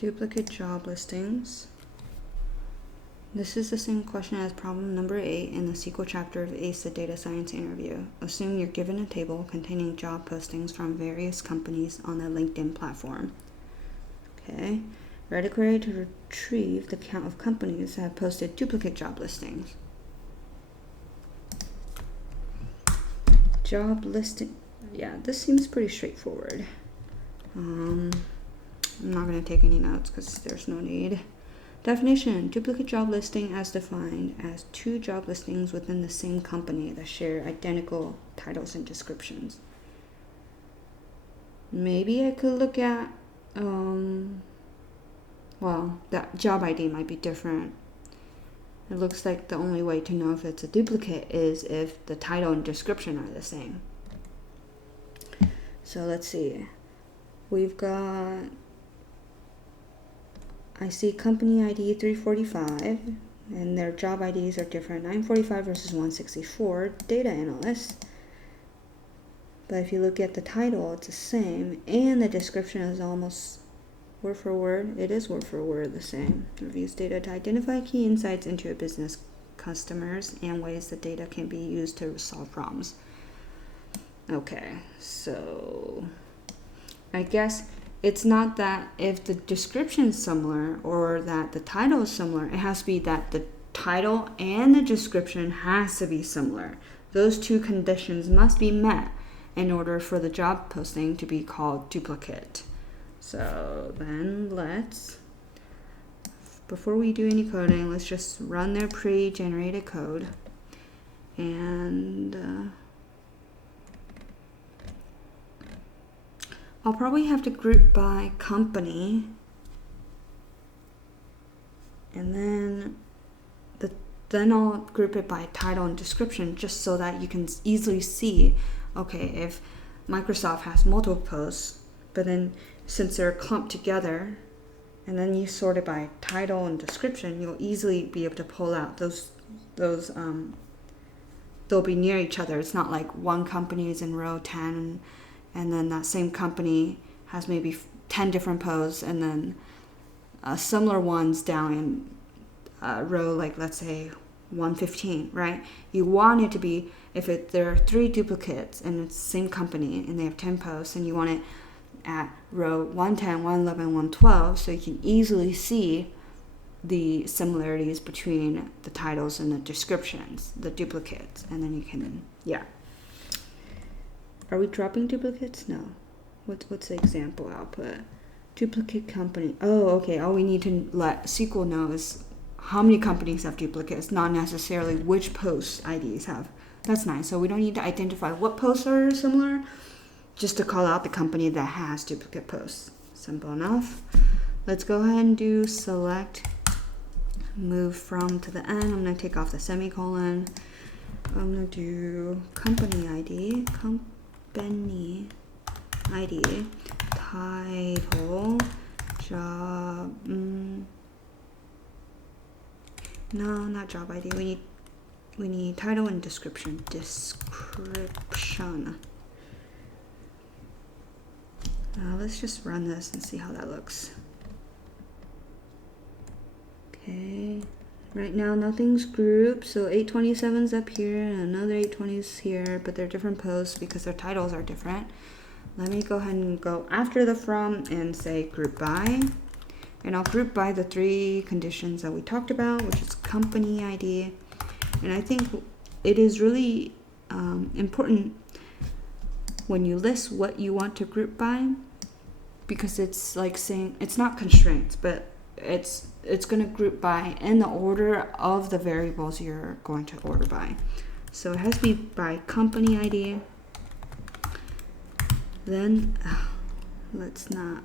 Duplicate job listings. This is the same question as problem number 8 in the SQL chapter of ACE the Data Science Interview. Assume you're given a table containing job postings from various companies on the LinkedIn platform. Okay. Write a query to retrieve the count of companies that have posted duplicate job listings. Job listing. Yeah, this seems pretty straightforward. I'm not going to take any notes because there's no need. Definition: duplicate job listing as defined as two job listings within the same company that share identical titles and descriptions. Maybe I could look at, well, that job ID might be different. It looks like the only way to know if it's a duplicate is if the title and description are the same. So let's see. We've got, I see company ID 345, and their job IDs are different, 945 versus 164, data analyst. But if you look at the title, it's the same, and the description is almost word for word. It is word for word the same. Reviews data to identify key insights into a business, customers, and ways the data can be used to solve problems. Okay, so I guess it's not that if the description is similar or that the title is similar. It has to be that the title and the description has to be similar. Those two conditions must be met in order for the job posting to be called duplicate. So then before we do any coding, let's just run their pre-generated code. And I'll probably have to group by company, and then I'll group it by title and description, just so that you can easily see, okay, if Microsoft has multiple posts, but then since they're clumped together, and then you sort it by title and description, you'll easily be able to pull out those they'll be near each other. It's not like one company is in row 10 and then that same company has maybe 10 different posts, and then similar ones down in row, like let's say 115, right? You want it to be, if there are 3 duplicates and it's the same company and they have 10 posts, and you want it at row 110, 111, 112, so you can easily see the similarities between the titles and the descriptions, the duplicates, and then you can, yeah. Are we dropping duplicates? No. What's the example output? Duplicate company. Oh, okay. All we need to let SQL know is how many companies have duplicates, not necessarily which post IDs have. That's nice. So we don't need to identify what posts are similar, just to call out the company that has duplicate posts. Simple enough. Let's go ahead and do select, move from to the end. I'm going to take off the semicolon. I'm going to do company ID, title, job, no, not job ID. We need title and description. Let's just run this and see how that looks. Okay. Right now nothing's grouped, so 827's up here and another 820's here, but they're different posts because their titles are different. Let me go ahead and go after the from and say group by. And I'll group by the 3 conditions that we talked about, which is company ID. And I think it is really important when you list what you want to group by, because it's like saying, it's not constraints, but it's going to group by in the order of the variables you're going to order by. So it has to be by company ID. Then let's not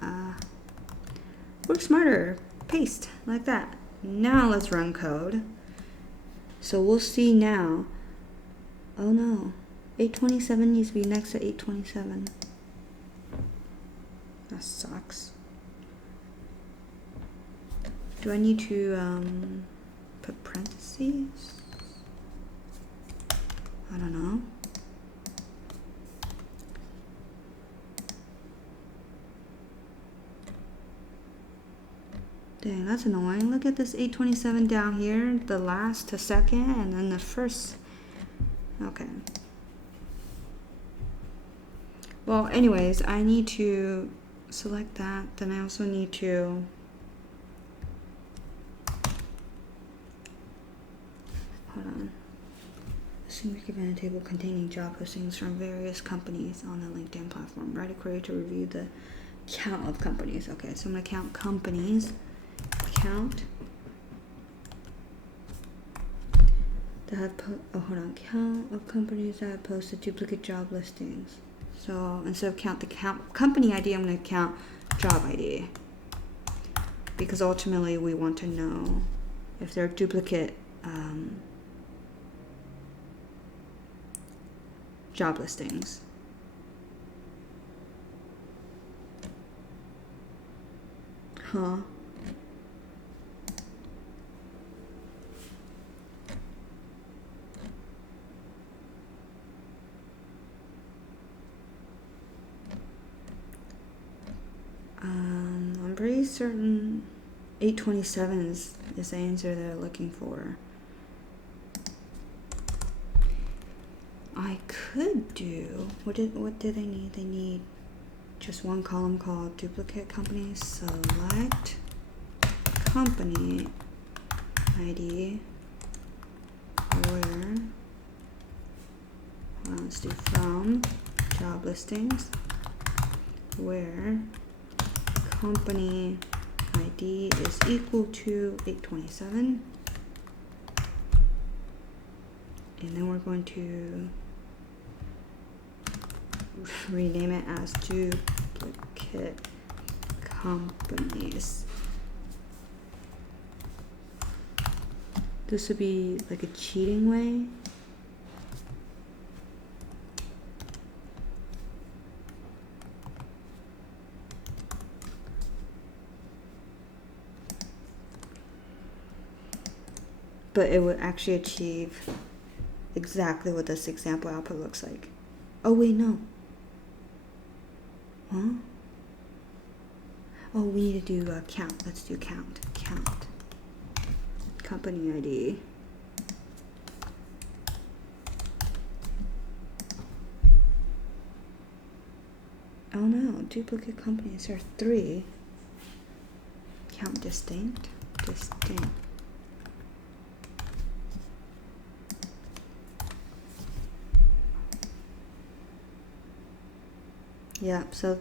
work smarter. Paste like that. Now let's run code. So we'll see now. Oh no, 827 needs to be next to 827. That sucks. Do I need to put parentheses? I don't know. Dang, that's annoying. Look at this 827 down here, the last to second, and then the first. Okay. Well, anyways, I need to select that. Then I also need to hold on. Assume you're given a table containing job postings from various companies on the LinkedIn platform. Write a query to review the count of companies. Okay, so I'm gonna count companies. Count that have count of companies that have posted duplicate job listings. So instead of count the company ID, I'm gonna count job ID, because ultimately we want to know if they're duplicate job listings. Huh? I'm pretty certain 827 is the answer they're looking for. I could do, what do they need? They need just one column called duplicate companies. Select company ID where, let's do from job listings where company ID is equal to 827, and then we're going to rename it as duplicate companies. This would be like a cheating way. But it would actually achieve exactly what this example output looks like. Oh wait, no. Huh? Oh, we need to do count. Let's do count. Count. Company ID. Oh no, duplicate companies. There are 3. Count distinct. Distinct. Yeah, so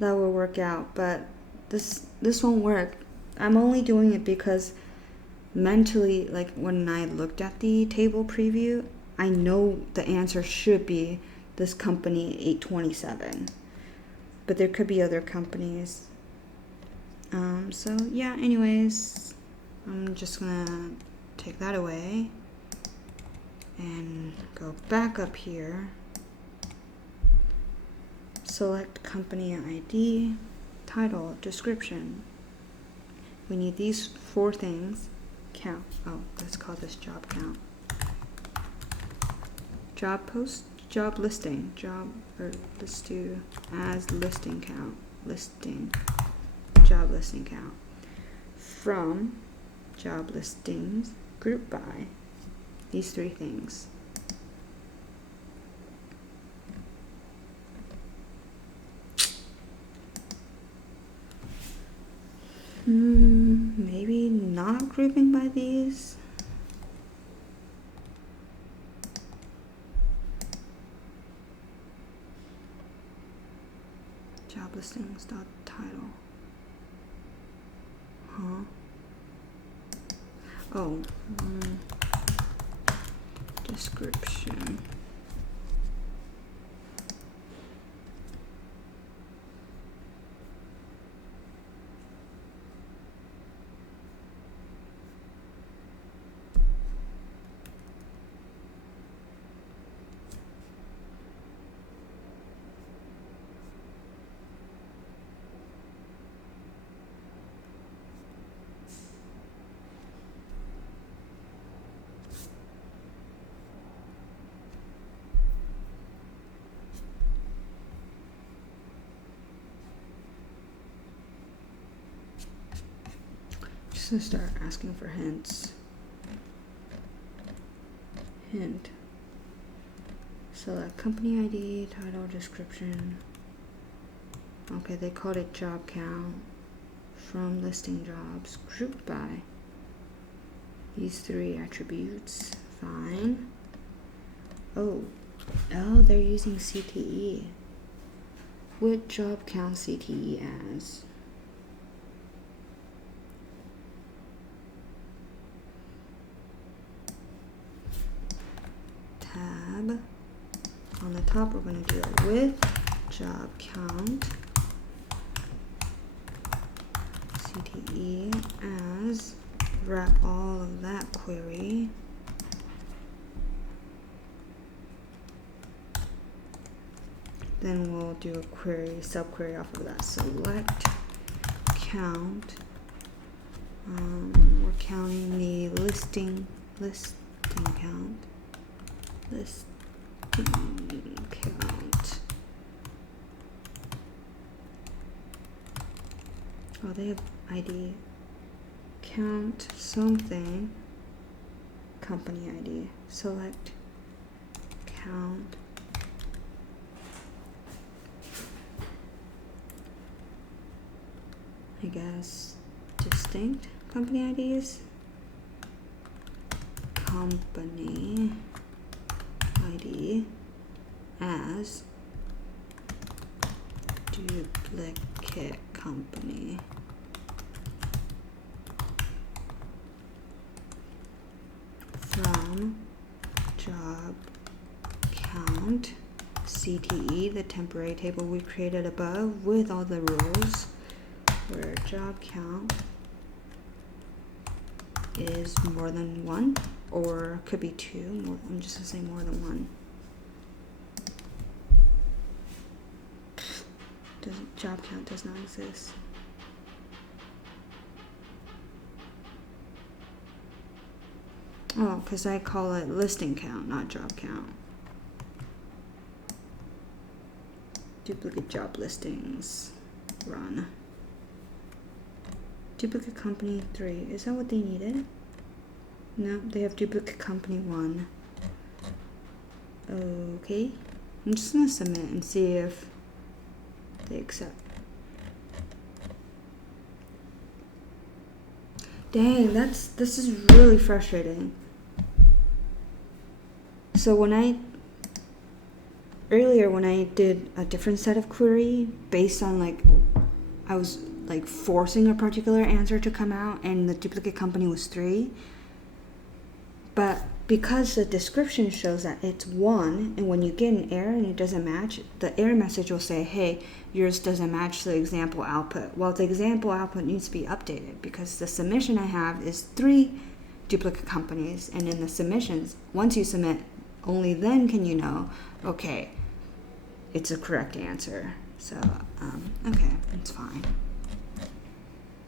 that will work out, but this won't work. I'm only doing it because mentally, like when I looked at the table preview, I know the answer should be this company 827, but there could be other companies. So yeah, anyways, I'm just gonna take that away and go back up here. Select company ID, title, description. We need these 4 things. Count. Oh, let's call this job count. Job post, job listing, let's do as listing count. Listing, job listing count. From job listings, group by. These 3 things. Maybe not grouping by these. Job listings dot title. Huh? Oh. Description. just gonna start asking for hints. Hint. Select company ID, title, description. Okay, they called it job count. From listing jobs, grouped by these 3 attributes. Fine. Oh, they're using CTE. What job count CTE as? Tab. On the top, we're going to do it with job count CTE as, wrap all of that query. Then we'll do a query, subquery off of that. Select count. We're counting the listing count. Listing count. Oh, they have ID. Count something. Company ID. Select count. I guess distinct company IDs. Company ID as duplicate company. From job count CTE, the temporary table we created above with all the rules, where job count is more than 1 or could be 2. I'm just gonna say more than 1. Job count does not exist. Oh, because I call it listing count, not job count. Duplicate job listings. Run. Duplicate company 3. Is that what they needed? No, they have duplicate company 1. Okay. I'm just gonna submit and see if they accept. Dang, this is really frustrating. So when I did a different set of query based on I was forcing a particular answer to come out and the duplicate company was 3. But because the description shows that it's 1, and when you get an error and it doesn't match, the error message will say, hey, yours doesn't match the example output. Well, the example output needs to be updated because the submission I have is 3 duplicate companies, and in the submissions, once you submit, only then can you know, okay, it's a correct answer. So, okay, it's fine.